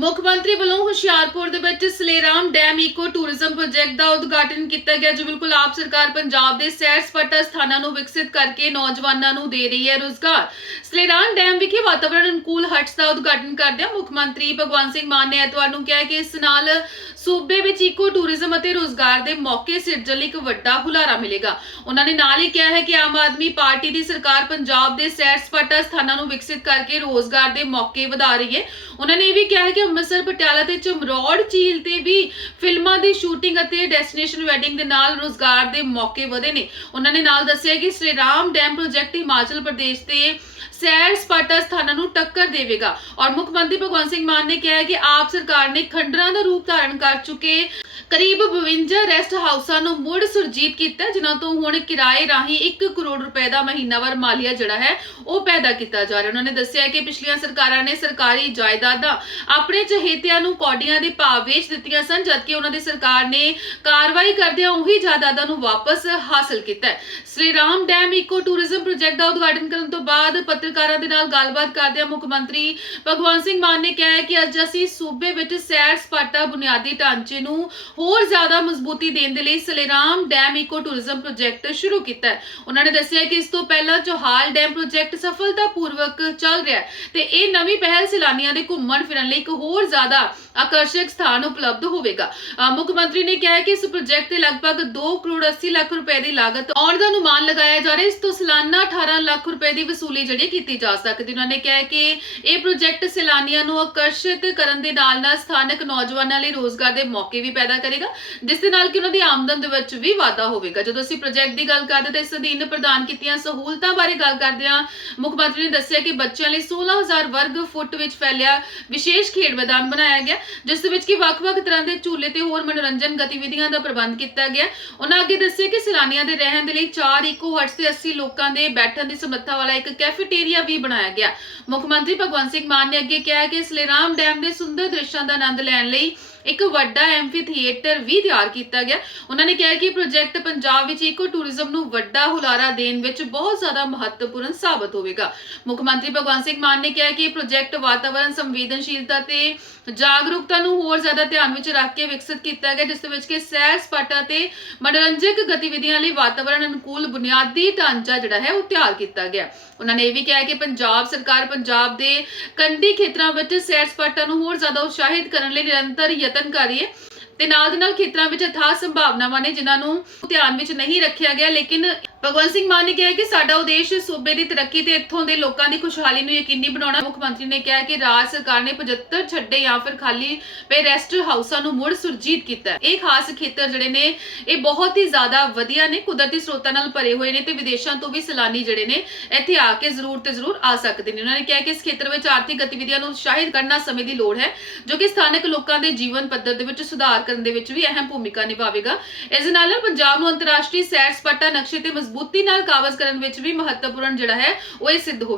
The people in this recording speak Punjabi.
ਮੁੱਖ ਮੰਤਰੀ ਵੱਲੋਂ ਹੁਸ਼ਿਆਰਪੁਰ ਦੇ ਵਿੱਚ ਸਲੇਰਾਮ ਡੈਮ ਈਕੋ ਟੂਰਿਜ਼ਮ ਪ੍ਰੋਜੈਕਟ ਦਾ ਉਦਘਾਟਨ ਕੀਤਾ ਗਿਆ ਜੋ ਬਿਲਕੁਲ ਆਪ ਸਰਕਾਰ ਪੰਜਾਬ ਦੇ ਸੈਰ ਸਪਾਟਾ ਸਥਾਨਾਂ ਨੂੰ ਵਿਕਸਿਤ ਕਰਕੇ ਨੌਜਵਾਨਾਂ ਨੂੰ ਦੇ ਰਹੀ ਹੈ ਰੋਜ਼ਗਾਰ ਸਲੇਰਾਮ ਡੈਮ ਵਿਖੇ ਵਾਤਾਵਰਣ ਅਨੁਕੂਲ ਹਟਸ ਦਾ ਉਦਘਾਟਨ ਕਰਦਿਆਂ ਮੁੱਖ ਮੰਤਰੀ ਭਗਵੰਤ ਸਿੰਘ ਮਾਨ ਨੇ ਐਤਵਾਰ ਨੂੰ ਕਿਹਾ ਕਿ ਇਸ ਨਾਲ ਸੂਬੇ ਵਿੱਚ ਈਕੋ ਟੂਰਿਜ਼ਮ ਅਤੇ ਰੋਜ਼ਗਾਰ ਦੇ ਮੌਕੇ ਸਿਰਜਣ ਲਈ ਇੱਕ ਵੱਡਾ ਹੁਲਾਰਾ ਮਿਲੇਗਾ ਉਹਨਾਂ ਨੇ ਨਾਲ ਹੀ ਕਿਹਾ ਹੈ ਕਿ ਆਮ ਆਦਮੀ ਪਾਰਟੀ ਦੀ ਸਰਕਾਰ ਪੰਜਾਬ ਦੇ ਸੈਰ ਸਪਾਟਾ ਸਥਾਨਾਂ ਨੂੰ ਵਿਕਸਿਤ ਕਰਕੇ ਰੋਜ਼ਗਾਰ ਦੇ ਮੌਕੇ ਵਧਾ ਰਹੀ ਹੈ ਉਹਨਾਂ ਨੇ ਇਹ ਵੀ ਕਿਹਾ ਹੈ ਕਿ ਅੰਮ੍ਰਿਤਸਰ ਪਟਿਆਲਾ ਤੇ ਚਮਰੌੜ ਝੀਲ ਤੇ ਵੀ ਫਿਲਮਾਂ ਦੀ ਸ਼ੂਟਿੰਗ ਅਤੇ ਡੈਸਟੀਨੇਸ਼ਨ ਵੈਡਿੰਗ ਦੇ ਨਾਲ ਰੋਜ਼ਗਾਰ ਦੇ ਮੌਕੇ ਵਧੇ ਨੇ ਉਹਨਾਂ ਨੇ ਨਾਲ ਦੱਸਿਆ ਕਿ ਸ੍ਰੀ ਰਾਮ ਡੈਮ ਪ੍ਰੋਜੈਕਟ ਹਿਮਾਚਲ ਪ੍ਰਦੇਸ਼ ਤੇ ਸੈਰ ਸਪਾਟਾ ਸਥਾਨਾਂ ਨੂੰ ਟੱਕਰ ਦੇਵੇਗਾ ਔਰ ਮੁੱਖ ਮੰਤਰੀ ਭਗਵੰਤ ਸਿੰਘ ਮਾਨ ਨੇ ਕਿਹਾ ਕਿ ਆਪ ਸਰਕਾਰ ਨੇ ਖੰਡਰਾਂ ਦਾ ਰੂਪ ਧਾਰਨ ਕਰ ਚੁੱਕੇ ਕਰੀਬ 52 ਰੈਸਟ ਹਾਊਸਾਂ ਨੂੰ ਮੁੜ ਸੁਰਜੀਤ ਕੀਤਾ ਜਿਨ੍ਹਾਂ ਤੋਂ ਹੁਣ ਕਿਰਾਏ ਰਾਹੀਂ 1 ਕਰੋੜ ਰੁਪਏ ਦਾ ਮਹੀਨਾਵਾਰ ਮਾਲੀਆ ਜਿਹੜਾ ਹੈ ਉਹ ਪੈਦਾ ਕੀਤਾ ਜਾ ਰਿਹਾ ਉਹਨਾਂ ਨੇ ਦੱਸਿਆ ਕਿ ਪਿਛਲੀਆਂ ਸਰਕਾਰਾਂ ਨੇ ਸਰਕਾਰੀ ਜਾਇਦਾਦਾਂ ਆਪਣੇ ਆਪਣੇ ਚਹੇਤਿਆਂ ਨੂੰ ਕੌਡੀਆਂ ਦੇ ਭਾਅ ਵੇਚ ਦਿੱਤੀਆਂ ਸਨ ਜਦਕਿ ਉਹਨਾਂ ਦੀ ਸਰਕਾਰ ਨੇ ਕਾਰਵਾਈ ਕਰਦਿਆਂ ਉਹੀ ਜਾਇਦਾਦਾਂ ਨੂੰ ਵਾਪਸ ਹਾਸਲ ਕੀਤਾ Shri Ram dam eco tourism project ਦਾ ਉਦਘਾਟਨ ਕਰਨ ਤੋਂ ਬਾਅਦ ਪੱਤਰਕਾਰਾਂ ਦੇ ਨਾਲ ਗੱਲਬਾਤ ਕਰਦਿਆਂ ਮੁੱਖ ਮੰਤਰੀ ਭਗਵੰਤ ਸਿੰਘ ਮਾਨ ਨੇ ਕਿਹਾ ਕਿ ਅੱਜ ਅਸੀਂ ਸੂਬੇ ਵਿੱਚ ਸੈਰ ਸਪਾਟਾ ਬੁਨਿਆਦੀ ਢਾਂਚੇ ਨੂੰ ਹੋਰ ਜ਼ਿਆਦਾ ਮਜ਼ਬੂਤੀ ਦੇਣ ਦੇ ਲਈ Ram dam eco tourism project ਸ਼ੁਰੂ ਕੀਤਾ ਹੈ ਉਹਨਾਂ ਨੇ ਦੱਸਿਆ ਕਿ ਇਸ ਤੋਂ ਪਹਿਲਾਂ ਚੋਹਾਲ ਡੈਮ ਪ੍ਰੋਜੈਕਟ ਸਫਲਤਾਪੂਰਵਕ ਚੱਲ ਰਿਹਾ ਹੈ ਤੇ ਇਹ ਨਵੀਂ ਪਹਿਲ ਸੈਲਾਨੀਆਂ ਦੇ ਘੁੰਮਣ ਫਿਰਨ ਲਈ ਇੱਕ ਹੋਰ ਜ਼ਿਆਦਾ ਆਕਰਸ਼ਕ ਸਥਾਨ ਉਪਲਬਧ ਹੋਵੇਗਾ ਮੁੱਖ ਮੰਤਰੀ ਨੇ ਕਿਹਾ ਕਿ ਇਸ ਪ੍ਰੋਜੈਕਟ ਤੇ ਲਗਭਗ 2 ਕਰੋੜ 80 ਲੱਖ ਰੁਪਏ ਦੀ ਲਾਗਤ ਆਉਣ ਦਾ ਅਨੁਮਾਨ ਲਗਾਇਆ ਜਾ ਰਿਹਾ ਇਸ ਤੋਂ ਸਾਲਾਨਾ 18 ਲੱਖ ਰੁਪਏ ਦੀ ਵਸੂਲੀ ਜਿਹੜੀ ਕੀਤੀ ਜਾ ਸਕਦੀ ਉਹਨਾਂ ਨੇ ਕਿਹਾ ਕਿ ਇਹ ਪ੍ਰੋਜੈਕਟ ਸੈਲਾਨੀਆਂ ਨੂੰ ਆਕਰਸ਼ਿਤ ਕਰਨ ਦੇ ਨਾਲ ਨਾਲ ਸਥਾਨਕ ਨੌਜਵਾਨਾਂ ਲਈ ਰੋਜ਼ਗਾਰ ਦੇ ਮੌਕੇ ਵੀ ਪੈਦਾ ਕਰੇਗਾ ਜਿਸ ਦੇ ਨਾਲ ਕਿ ਉਹਨਾਂ ਦੀ ਆਮਦਨ ਦੇ ਵਿੱਚ ਵੀ ਵਾਧਾ ਹੋਵੇਗਾ ਜਦੋਂ ਅਸੀਂ ਪ੍ਰੋਜੈਕਟ ਦੀ ਗੱਲ ਕਰਦੇ ਤਾਂ ਇਸ ਅਧੀਨ ਪ੍ਰਦਾਨ ਕੀਤੀਆਂ ਸਹੂਲਤਾਂ ਬਾਰੇ ਗੱਲ ਕਰਦੇ ਹਾਂ ਮੁੱਖ ਮੰਤਰੀ ਨੇ ਦੱਸਿਆ ਕਿ ਬੱਚਿਆਂ ਲਈ 16000 ਵਰਗ ਫੁੱਟ ਵਿੱਚ ਫੈਲਿਆ ਵਿਸ਼ੇਸ਼ ਖੇਡ ਮੈਦਾਨ ਬਣਾਇਆ ਗਿਆ ਜਿਸ ਵਿੱਚ ਕਿ ਵੱਖ-ਵੱਖ ਤਰ੍ਹਾਂ ਦੇ ਝੂਲੇ ਤੇ ਹੋਰ ਮਨੋਰੰਜਨ ਗਤੀਵਿਧੀਆਂ ਦਾ ਪ੍ਰਬੰਧ ਕੀਤਾ ਗਿਆ ਉਹਨਾਂ ਅੱਗੇ ਦੱਸਿਆ ਕਿ ਸੈਲਾਨੀਆਂ ਦੇ ਰਹਿਣ ਦੇ ਲਈ 4 ਇਕੋ ਹਟਸ ਤੇ 80 ਲੋਕਾਂ ਦੇ ਬੈਠਣ ਦੀ ਸਮਰੱਥਾ ਵਾਲਾ ਇੱਕ ਕੈਫੇਟੇਰੀਆ ਵੀ ਬਣਾਇਆ ਗਿਆ ਮੁੱਖ ਮੰਤਰੀ ਭਗਵੰਤ ਸਿੰਘ ਮਾਨ ਨੇ ਅੱਗੇ ਕਿਹਾ ਕਿ ਸਲੇਰਾਮ ਡੈਮ ਦੇ ਸੁੰਦਰ ਦ੍ਰਿਸ਼ਾਂ ਦਾ ਆਨੰਦ ਲੈਣ ਲਈ ਇੱਕ ਵੱਡਾ ਐਂਫੀਥੀਏਟਰ ਵੀ ਤਿਆਰ ਕੀਤਾ ਗਿਆ ਉਹਨਾਂ ਨੇ ਕਿਹਾ ਕਿ ਪ੍ਰੋਜੈਕਟ ਪੰਜਾਬ ਵਿੱਚ ਇਕੋ ਟੂਰਿਜ਼ਮ ਨੂੰ ਵੱਡਾ ਹੁਲਾਰਾ ਦੇਣ ਵਿੱਚ ਬਹੁਤ ਜ਼ਿਆਦਾ ਮਹੱਤਵਪੂਰਨ ਸਾਬਤ ਹੋਵੇਗਾ ਮੁੱਖ ਮੰਤਰੀ ਭਗਵੰਤ ਸਿੰਘ ਮਾਨ ਨੇ ਕਿਹਾ ਕਿ ਇਹ ਪ੍ਰੋਜੈਕਟ ਵਾਤਾਵਰਣ ਸੰਵੇਦਨਸ਼ੀਲਤਾ ਤੇ ਜਾਗਰੂਕਤਾ ਨੂੰ ਹੋਰ ਜ਼ਿਆਦਾ ਧਿਆਨ ਵਿੱਚ ਰੱਖ ਕੇ ਵਿਕਸਿਤ ਕੀਤਾ ਗਿਆ ਜਿਸ ਦੇ ਵਿੱਚ ਕਿ ਸੈਰ ਸਪਾਟਾ ਤੇ ਮਨੋਰੰਜਕ ਗਤੀਵਿਧੀਆਂ ਲਈ ਵਾਤਾਵਰਣ ਅਨੁਕੂਲ ਬੁਨਿਆਦੀ ਢਾਂਚਾ ਜਿਹੜਾ ਹੈ ਉਹ ਤਿਆਰ ਕੀਤਾ ਗਿਆ ਉਹਨਾਂ ਨੇ ਇਹ ਵੀ ਕਿਹਾ ਕਿ ਪੰਜਾਬ ਸਰਕਾਰ ਪੰਜਾਬ ਦੇ ਕੰਢੀ ਖੇਤਰਾਂ ਵਿੱਚ ਸੈਰ ਸਪਾਟਾ ਨੂੰ ਹੋਰ ਜ਼ਿਆਦਾ ਉਤਸ਼ਾਹਿਤ ਕਰਨ ਲਈ ਨਿਰੰਤਰ ਯਤਨ ਕਰੀਏ ਤੇ ਨਾਲ ਦੇ ਨਾਲ ਖੇਤਰਾਂ ਵਿੱਚ ਅਥਾਹ ਸੰਭਾਵਨਾਵਾਂ ਨੇ ਜਿਨ੍ਹਾਂ ਨੂੰ ਧਿਆਨ ਵਿੱਚ ਨਹੀਂ ਰੱਖਿਆ ਗਿਆ ਲੇਕਿਨ ਭਗਵੰਤ ਸਿੰਘ ਮਾਨ ਨੇ ਕਿਹਾ ਕਿ ਸਾਡਾ ਉਦੇਸ਼ ਸੂਬੇ ਦੀ ਤਰੱਕੀ ਤੇ ਇੱਥੋਂ ਦੇ ਲੋਕਾਂ ਦੀ ਖੁਸ਼ਹਾਲੀ ਨੂੰ ਯਕੀਨੀ ਬਣਾਉਣਾ ਮੁੱਖ ਮੰਤਰੀ ਨੇ ਕਿਹਾ ਕਿ ਰਾਜ ਸਰਕਾਰ ਨੇ 75 ਛੱਡੇ ਜਾਂ ਫਿਰ ਖਾਲੀ ਪਏ ਰੈਸਟ ਹਾਊਸਾਂ ਨੂੰ ਮੁੜ ਸੁਰਜੀਤ ਕੀਤਾ ਇਹ ਖਾਸ ਖੇਤਰ ਜਿਹੜੇ ਨੇ ਇਹ ਬਹੁਤ ਹੀ ਜ਼ਿਆਦਾ ਵਧੀਆ ਨੇ ਕੁਦਰਤੀ ਸਰੋਤਾਂ ਨਾਲ ਭਰੇ ਹੋਏ ਨੇ ਤੇ ਵਿਦੇਸ਼ਾਂ ਤੋਂ ਵੀ ਸੈਲਾਨੀ ਜਿਹੜੇ ਨੇ ਇੱਥੇ ਆ ਕੇ ਜ਼ਰੂਰ ਤੇ ਜ਼ਰੂਰ ਆ ਸਕਦੇ ਨੇ ਉਹਨਾਂ ਨੇ ਕਿਹਾ ਕਿ ਇਸ ਖੇਤਰ ਵਿੱਚ ਆਰਥਿਕ ਗਤੀਵਿਧੀਆਂ ਨੂੰ ਉਤਸ਼ਾਹਿਤ ਕਰਨਾ ਸਮੇਂ ਦੀ ਲੋੜ ਹੈ ਜੋ ਕਿ ਸਥਾਨਕ ਲੋਕਾਂ ਦੇ ਜੀਵਨ ਪੱਧਰ ਦੇ ਵਿੱਚ ਸੁਧਾਰ ਕਰਨ ਦੇ ਵਿੱਚ ਵੀ ਅਹਿਮ ਭੂਮਿਕਾ ਨਿਭਾਵੇਗਾ ਇਸ ਨਾਲ ਪੰਜਾਬ ਨੂੰ ਅੰਤਰਰਾਸ਼ਟਰੀ ਸੈਰ ਸਪਾਟਾ ਨਕਸ਼ੇ ਤੇ ਮਜ਼ਬੂਤੀ ਨਾਲ ਕਾਬਜ਼ ਕਰਨ ਵਿੱਚ ਵੀ ਮਹੱਤਵਪੂਰਨ ਜਿਹੜਾ ਹੈ ਉਹ ਇਹ ਸਿੱਧ ਹੋਵੇ